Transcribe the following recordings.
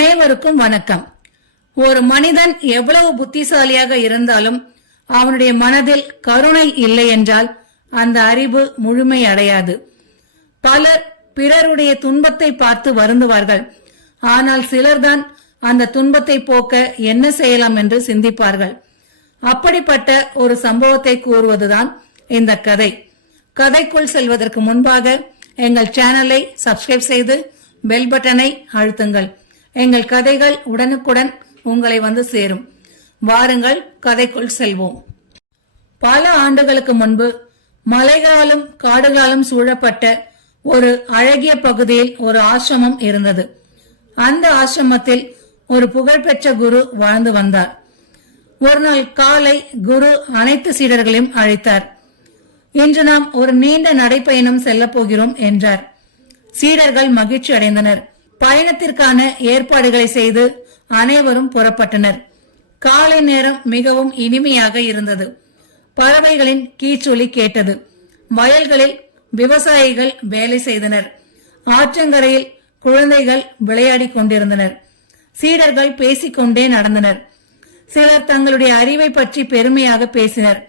அனைவருக்கும் வணக்கம். ஒரு மனிதன் எவ்வளவு புத்திசாலியாக இருந்தாலும் அவனுடைய மனதில் கருணை இல்லை என்றால் அந்த அறிவு முழுமை அடையாது. பலர் பிறருடைய துன்பத்தை பார்த்து வருந்துவார்கள். ஆனால் சிலர்தான் அந்த துன்பத்தை போக்க என்ன செய்யலாம் என்று சிந்திப்பார்கள். அப்படிப்பட்ட ஒரு சம்பவத்தை கூறுவதுதான் இந்த கதை. கதைக்குள் செல்வதற்கு முன்பாக எங்கள் சேனலை சப்ஸ்கிரைப் செய்து பெல் பட்டனை அழுத்துங்கள். எங்கள் கதைகள் உடனுக்குடன் உங்களை வந்து சேரும். வாருங்கள், கதைக்குள் செல்வோம். பல ஆண்டுகளுக்கு முன்பு மலைகளாலும் காடுகளாலும் சூழப்பட்ட ஒரு அழகிய பகுதியில் ஒரு ஆசிரமம் இருந்தது. அந்த ஆசிரமத்தில் ஒரு புகழ்பெற்ற குரு வாழ்ந்து வந்தார். ஒரு நாள் காலை குரு அனைத்து சீடர்களையும் அழைத்தார். இன்று நாம் ஒரு நீண்ட நடைப்பயணம் செல்ல போகிறோம் என்றார். சீடர்கள் மகிழ்ச்சி அடைந்தனர். பயணத்திற்கான ஏற்பாடுகளை செய்து அனைவரும் புறப்பட்டனர். காலை நேரம் மிகவும் இனிமையாக இருந்தது. பறவைகளின் கீச்சொலி கேட்டது. வயல்களில் விவசாயிகள் வேலை செய்தனர். ஆற்றங்கரையில் குழந்தைகள் விளையாடிக் கொண்டிருந்தனர். சீடர்கள் பேசிக்கொண்டே நடந்தனர். சிலர் தங்களுடைய அறிவை பற்றி பெருமையாக பேசினர்.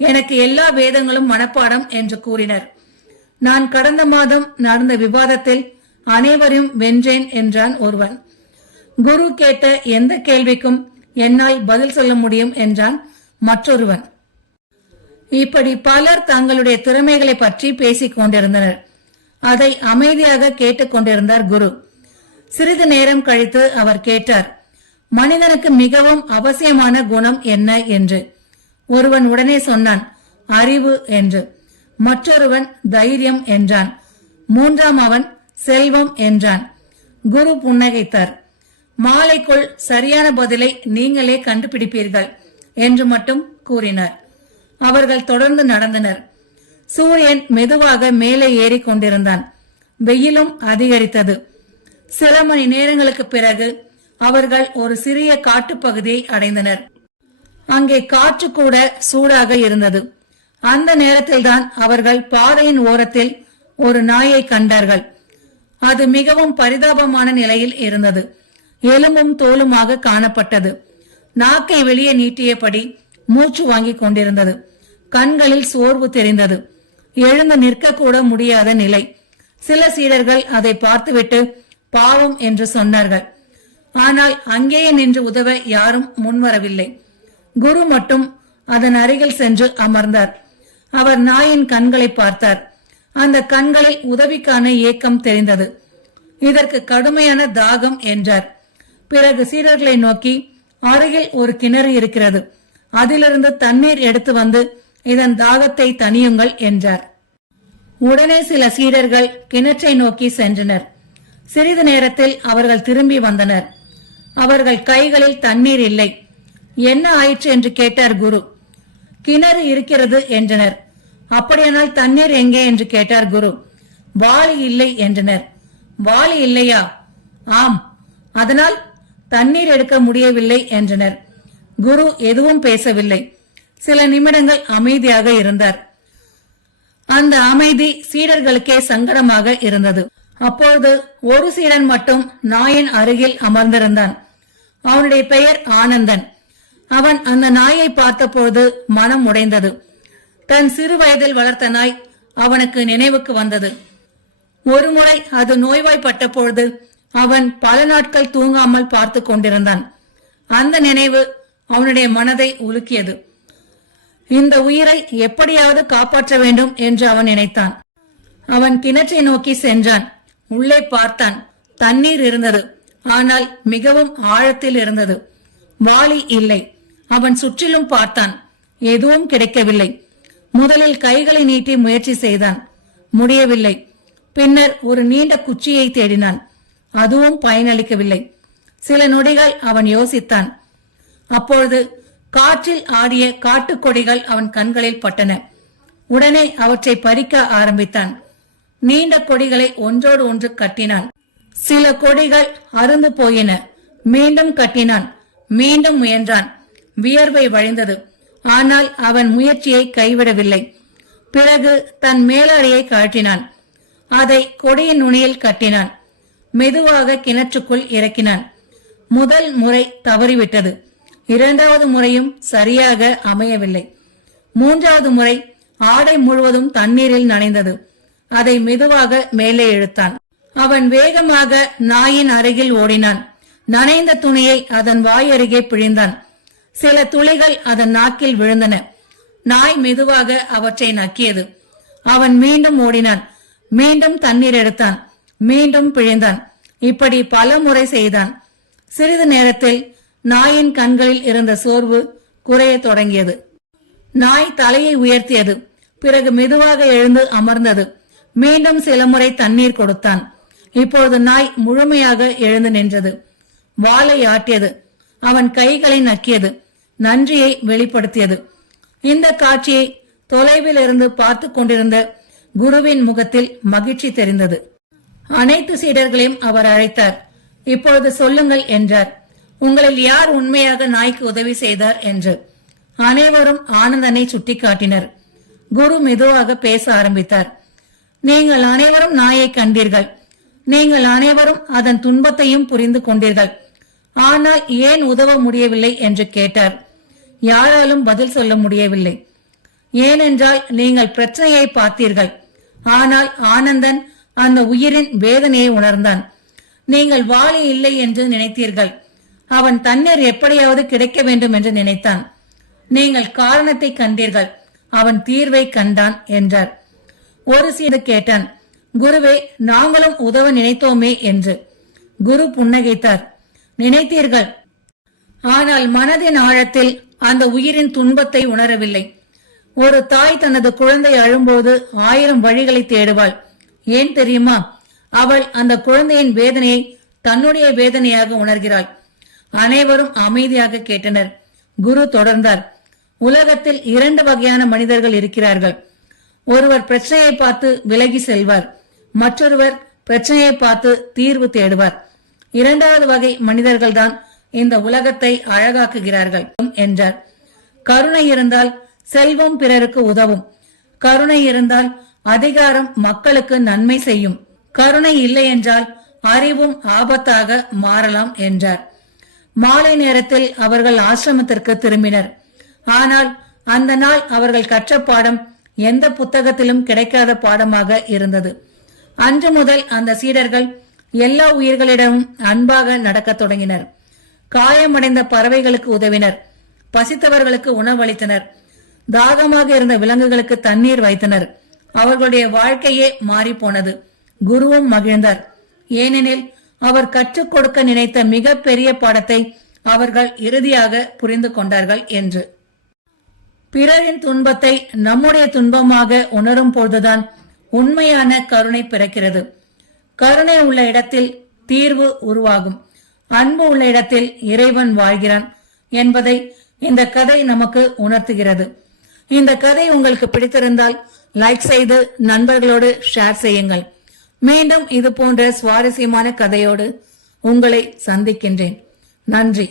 எனக்கு எல்லா வேதங்களும் மனப்பாடம் என்று கூறினர். நான் கடந்த மாதம் நடந்த விவாதத்தில் அனைவரையும் வென்றேன் என்றான் ஒருவன். குரு கேட்ட எந்த கேள்விக்கும் என்னால் பதில் சொல்ல முடியும் என்றான் மற்றொருவன். இப்படி பலர் தங்களுடைய திறமைகளை பற்றி பேசிக் கொண்டிருந்தனர். அதை அமைதியாக கேட்டுக் கொண்டிருந்தார் குரு. சிறிது நேரம் கழித்து அவர் கேட்டார், மனிதனுக்கு மிகவும் அவசியமான குணம் என்ன என்று. ஒருவன் உடனே சொன்னான், அறிவு என்று. மற்றொருவன் தைரியம் என்றான். மூன்றாம் அவன் செல்வம் என்றான். குரு புன்னகைத்தார். மாலைக்குள் சரியான பதிலை நீங்களே கண்டுபிடிப்பீர்கள் என்று மட்டும் கூறினார். அவர்கள் தொடர்ந்து நடந்தனர். சூரியன் மெதுவாக மேலே ஏறி கொண்டிருந்தான். வெயிலும் அதிகரித்தது. சில மணி நேரங்களுக்கு பிறகு அவர்கள் ஒரு சிறிய காட்டுப்பகுதியை அடைந்தனர். அங்கே காற்று கூட சூடாக இருந்தது. அந்த நேரத்தில்தான் அவர்கள் பாதையின் ஓரத்தில் ஒரு நாயை கண்டார்கள். அது மிகவும் பரிதாபமான நிலையில் இருந்தது. எலும்பும் தோலுமாக காணப்பட்டது. நாக்கை வெளியே நீட்டியபடி மூச்சு வாங்கிக் கொண்டிருந்தது. கண்களில் சோர்வு தெரிந்தது. எழுந்து நிற்க கூட முடியாத நிலை. சில சீடர்கள் அதை பார்த்துவிட்டு பாவம் என்று சொன்னார்கள். ஆனால் அங்கேயே நின்று உதவ யாரும் முன்வரவில்லை. குரு மட்டும் அதன் அருகில் சென்று அமர்ந்தார். அவர் நாயின் கண்களை பார்த்தார். அந்த கண்களில் உதவிக்கான ஏக்கம் தெரிந்தது. இதற்கு கடுமையான தாகம் என்றார். பிறகு சீடர்களை நோக்கி, அருகில் ஒரு கிணறு இருக்கிறது, அதிலிருந்து தண்ணீர் எடுத்து வந்து இதன் தாகத்தை தணியுங்கள் என்றார். உடனே சில சீடர்கள் கிணற்றை நோக்கி சென்றனர். சிறிது நேரத்தில் அவர்கள் திரும்பி வந்தனர். அவர்கள் கைகளில் தண்ணீர் இல்லை. என்ன ஆயிற்று என்று கேட்டார் குரு. கிணறு இருக்கிறது என்றனர். அப்படியானால் தண்ணீர் எங்கே என்று கேட்டார் குரு. வாளி இல்லை என்றனர். வாளி இல்லையா? ஆம். அதனால் தண்ணீர் எடுக்க முடியவில்லை என்றனர். குரு எதுவும் பேசவில்லை. சில நிமிடங்கள் அமைதியாக இருந்தார். அந்த அமைதி சீடர்களுக்கே சங்கடமாக இருந்தது. அப்போது ஒரு சீடன் மட்டும் நாயின் அருகில் அமர்ந்திருந்தான். அவனுடைய பெயர் ஆனந்தன். அவன் அந்த நாயை பார்த்தபோது மனம் உடைந்தது. தன் சிறு வயதில் வளர்த்த நாய் அவனுக்கு நினைவுக்கு வந்தது. ஒருமுறை அது நோய்வாய்ப்பட்ட பொழுது அவன் பல நாட்கள் தூங்காமல் பார்த்து கொண்டிருந்தான். அந்த நினைவு அவனுடைய மனதை உலுக்கியது. இந்த உயிரை எப்படியாவது காப்பாற்ற வேண்டும் என்று அவன் நினைத்தான். அவன் கிணற்றை நோக்கி சென்றான். உள்ளே பார்த்தான். தண்ணீர் இருந்தது. ஆனால் மிகவும் ஆழத்தில் இருந்தது. வாளி இல்லை. அவன் சுற்றிலும் பார்த்தான். எதுவும் கிடைக்கவில்லை. முதலில் கைகளை நீட்டி முயற்சி செய்தான். முடியவில்லை. பின்னர் ஒரு நீண்ட குச்சியை தேடினான். அதுவும் பயனளிக்கவில்லை. சில நொடிகள் அவன் யோசித்தான். அப்பொழுது காற்றில் ஆடிய காட்டுக்கொடிகள் அவன் கண்களில் பட்டன. உடனே அவற்றை பறிக்க ஆரம்பித்தான். நீண்ட கொடிகளை ஒன்றோடு ஒன்று கட்டினான். சில கொடிகள் அருந்து போயின. மீண்டும் கட்டினான். மீண்டும் முயன்றான். வியர்வை வழிந்தது. ஆனால் அவன் முயற்சியை கைவிடவில்லை. பிறகு தன் மேலாடையை கழற்றினான். அதை கொடியின் நுனியில் கட்டினான். மெதுவாக கிணற்றுக்குள் இறக்கினான். முதல் முறை தவறிவிட்டது. இரண்டாவது முறையும் சரியாக அமையவில்லை. மூன்றாவது முறை ஆடை முழுவதும் தண்ணீரில் நனைந்தது. அதை மெதுவாக மேலே இழுத்தான். அவன் வேகமாக நாயின் அருகில் ஓடினான். நனைந்த துணியை அதன் வாய் அருகே பிழிந்தான். சில துளிகள் அதன் நாக்கில் விழுந்தன. நாய் மெதுவாக அவற்றை நக்கியது. அவன் மீண்டும் ஓடினான். மீண்டும் தண்ணீர் எடுத்தான். மீண்டும் பிழிந்தான். இப்படி பல முறை செய்தான். சிறிது நேரத்தில் நாயின் கண்களில் இருந்த சோர்வு குறைய தொடங்கியது. நாய் தலையை உயர்த்தியது. பிறகு மெதுவாக எழுந்து அமர்ந்தது. மீண்டும் சில முறை தண்ணீர் கொடுத்தான். இப்பொழுது நாய் முழுமையாக எழுந்து நின்றது. வாலை ஆட்டியது. அவன் கைகளை நக்கியது. நன்றியை வெளிப்படுத்தியது. இந்த காட்சியை தொலைவில் இருந்து பார்த்து கொண்டிருந்த குருவின் முகத்தில் மகிழ்ச்சி தெரிந்தது. அனைத்து சீடர்களையும் அவர் அழைத்தார். இப்பொழுது சொல்லுங்கள் என்றார். உங்களில் யார் உண்மையாக நாய்க்கு உதவி செய்தார் என்று. அனைவரும் ஆனந்தனை சுட்டிக்காட்டினர். குரு மெதுவாக பேச ஆரம்பித்தார். நீங்கள் அனைவரும் நாயை கண்டீர்கள். நீங்கள் அனைவரும் அதன் துன்பத்தையும் புரிந்து கொண்டீர்கள். ஆனால் ஏன் உதவ முடியவில்லை என்று கேட்டார். யாராலும் பதில் சொல்ல முடியவில்லை. ஏனென்றால் நீங்கள் பிரச்சனையை பார்த்தீர்கள். ஆனால் ஆனந்தன் அந்த உயிரின் வேதனையை உணர்ந்தான். நீங்கள் வாளி இல்லை என்று நினைத்தீர்கள். அவன் தண்ணீர் எப்படியாவது கிடைக்க வேண்டும் என்று நினைத்தான். நீங்கள் காரணத்தை கண்டீர்கள். அவன் தீர்வை கண்டான் என்றார். ஒரு சீடு கேட்டான், குருவே, நாங்களும் உதவ நினைத்தோமே என்று. குரு புன்னகைத்தார். நினைத்தீர்கள், ஆனால் மனதின் ஆழத்தில் அந்த உயிரின் துன்பத்தை உணரவில்லை. ஒரு தாய் தனது குழந்தை அழும்போது 1000 வழிகளை தேடுவாள். ஏன் தெரியுமா? அவள் அந்த குழந்தையின் வேதனையை தன்னுடைய வேதனையாக உணர்கிறாள். அனைவரும் அமைதியாக கேட்டனர். குரு தொடர்ந்தார். உலகத்தில் 2 வகையான மனிதர்கள் இருக்கிறார்கள். ஒருவர் பிரச்சனையை பார்த்து விலகி செல்வார். மற்றொருவர் பிரச்சனையை பார்த்து தீர்வு தேடுவார். 2வது வகை மனிதர்கள் தான் இந்த உலகத்தை அழகாக்குகிறார்கள் என்றார். கருணை இருந்தால் செல்வம் பிறருக்கு உதவும். கருணை இருந்தால் அதிகாரம் மக்களுக்கு நன்மை செய்யும். கருணை இல்லை என்றால் அறிவும் ஆபத்தாக மாறலாம் என்றார். மாலை நேரத்தில் அவர்கள் ஆசிரமத்திற்கு திரும்பினர். ஆனால் அந்த நாள் அவர்கள் கற்ற பாடம் எந்த புத்தகத்திலும் கிடைக்காத பாடமாக இருந்தது. அன்று முதல் அந்த சீடர்கள் எல்லா உயிர்களிடமும் அன்பாக நடக்க தொடங்கினர். காயமடைந்த பறவைகளுக்கு உதவினர். பசித்தவர்களுக்கு உணவளித்தனர். தாகமாக இருந்த விலங்குகளுக்கு தண்ணீர் வைத்தனர். அவர்களுடைய வாழ்க்கையே மாறி போனது. குருவும் மகிழ்ந்தார். ஏனெனில் அவர் கற்றுக் கொடுக்க நினைத்த மிக பெரிய பாடத்தை அவர்கள் இறுதியாக புரிந்து கொண்டார்கள் என்று. பிறரின் துன்பத்தை நம்முடைய துன்பமாக உணரும் பொழுதுதான் உண்மையான கருணை பிறக்கிறது. கருணை உள்ள இடத்தில் தீர்வு உருவாகும். அன்பு உள்ள இடத்தில் இறைவன் வாழ்கிறான் என்பதை இந்த கதை நமக்கு உணர்த்துகிறது. இந்த கதை உங்களுக்கு பிடித்திருந்தால் லைக் செய்து நண்பர்களோடு ஷேர் செய்யுங்கள். மீண்டும் இது போன்ற சுவாரஸ்யமான கதையோடு உங்களை சந்திக்கின்றேன். நன்றி.